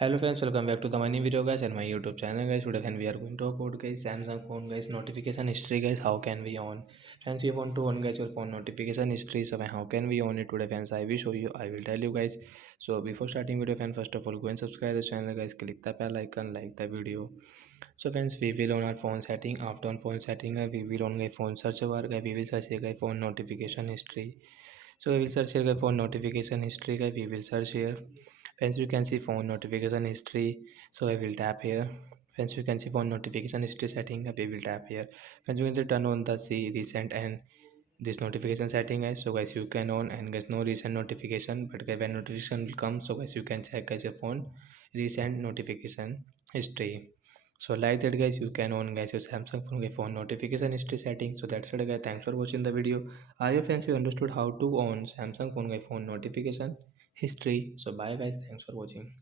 Hello friends, welcome back to the my new video guys and my YouTube channel guys. Today when we are going to talk about guys Samsung phone guys notification history guys. How can we on? Friends, you want to on guys your phone notification history. So how can we on it today friends? I will show you. I will tell you guys. So before starting video friends, first of all go and subscribe the channel guys. Click the bell icon, like the video. So friends, we will on our phone setting. After on phone setting, we will on a phone search bar. We will search a phone notification history. So we will search here phone notification history. We will search here. Friends, you can see phone notification history. So I will tap here. Friends, you can see phone notification history setting. We will tap here. Friends, you can turn on the see recent and this notification setting guys. So guys, you can on and guys no recent notification, but guys, when notification will come, so guys you can check guys your phone recent notification history. So like that guys, you can on guys your Samsung phone notification history setting. So that's it guys, thanks for watching the video. I hope friends you understood how to on Samsung phone notification history. So bye guys, thanks for watching.